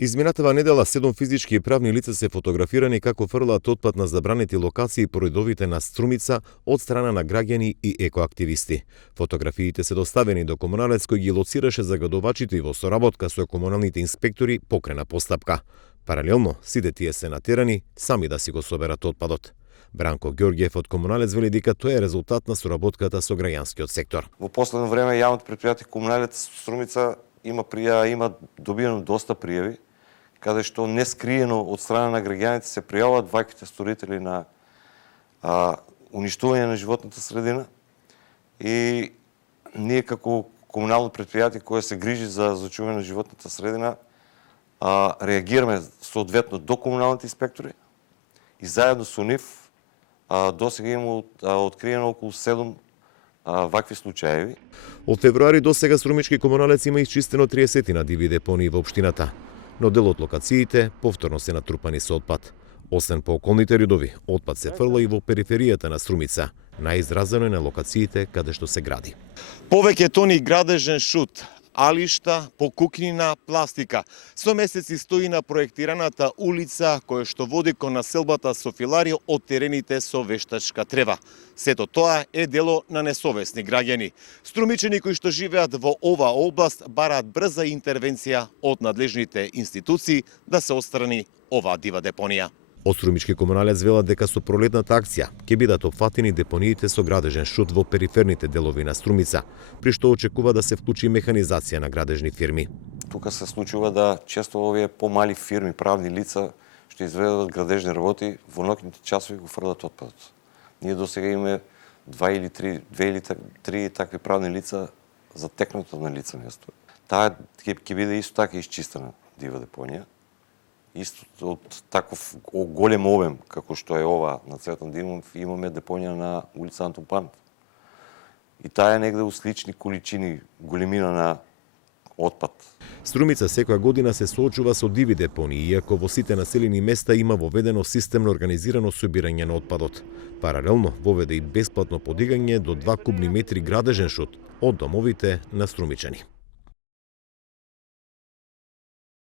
Изминатава недела 7 физички и правни лица се фотографирани како фрлаат отпад на забранети локации по редовите на Струмица од страна на граѓани и екоактивисти. Фотографиите се доставени до комуналец кој ги лоцираше загадувачите и во соработка со комуналните инспектори покрена постапка. Паралелно, сите тие се натерани сами да си го соберат отпадот. Бранко Ѓорѓиев од комуналец вели дека тоа е резултат на соработката со граѓанскиот сектор. Во последно време јавното предпријатие Комуналец Струмица има добиено доста пријави, каде што нескриено од страна на граѓаните се пријавуваат ваквите сторители на уништување на животната средина и ние како комунално предпријатие кое се грижи за зачување на животната средина реагираме соодветно до комуналните инспектори и заедно со нив досега има откриено околу 7 вакви случаеви. Од февруари до сега Струмички комуналец има исчистено 30 на диви депонии во општината, но дел од локациите повторно се натрупани со отпад. Освен по околните редови, отпад се фрла и во периферијата на Струмица, најизразено е на локациите каде што се гради. Повеќе тони градежен шут, алишта, покукнина, пластика. Со месеци стои на проектираната улица која што води кон населбата Софилари од терените со вештачка трева. Сето тоа е дело на несовесни граѓани. Струмичани кои што живеат во ова област бараат брза интервенција од надлежните институции да се отстрани оваа дива депонија. Од Струмички комуналец велат дека со пролетната акција ќе бидат опфатени депониите со градежен шут во периферните делови на Струмица, при што очекува да се вклучи механизација на градежни фирми. Тука се случува да често овие помали фирми, правни лица што изведуваат градежни работи во ноќните часови го фрлат отпадот. Ние досега имаме 2 или 3 такви правни лица затекнато на лице место. Таа ќе биде исто така исчистена дива депонија. Исто од таков голем обем, како што е ова на Цветан Димов, имаме депонија на улица Антон Панов. И таа е негде у слични количини, големина на отпад. Струмица секоја година се соочува со диви депонии, иако во сите населени места има воведено системно организирано собирање на отпадот. Паралелно воведе и бесплатно подигање до 2 кубни метри градежен шут од домовите на струмичани.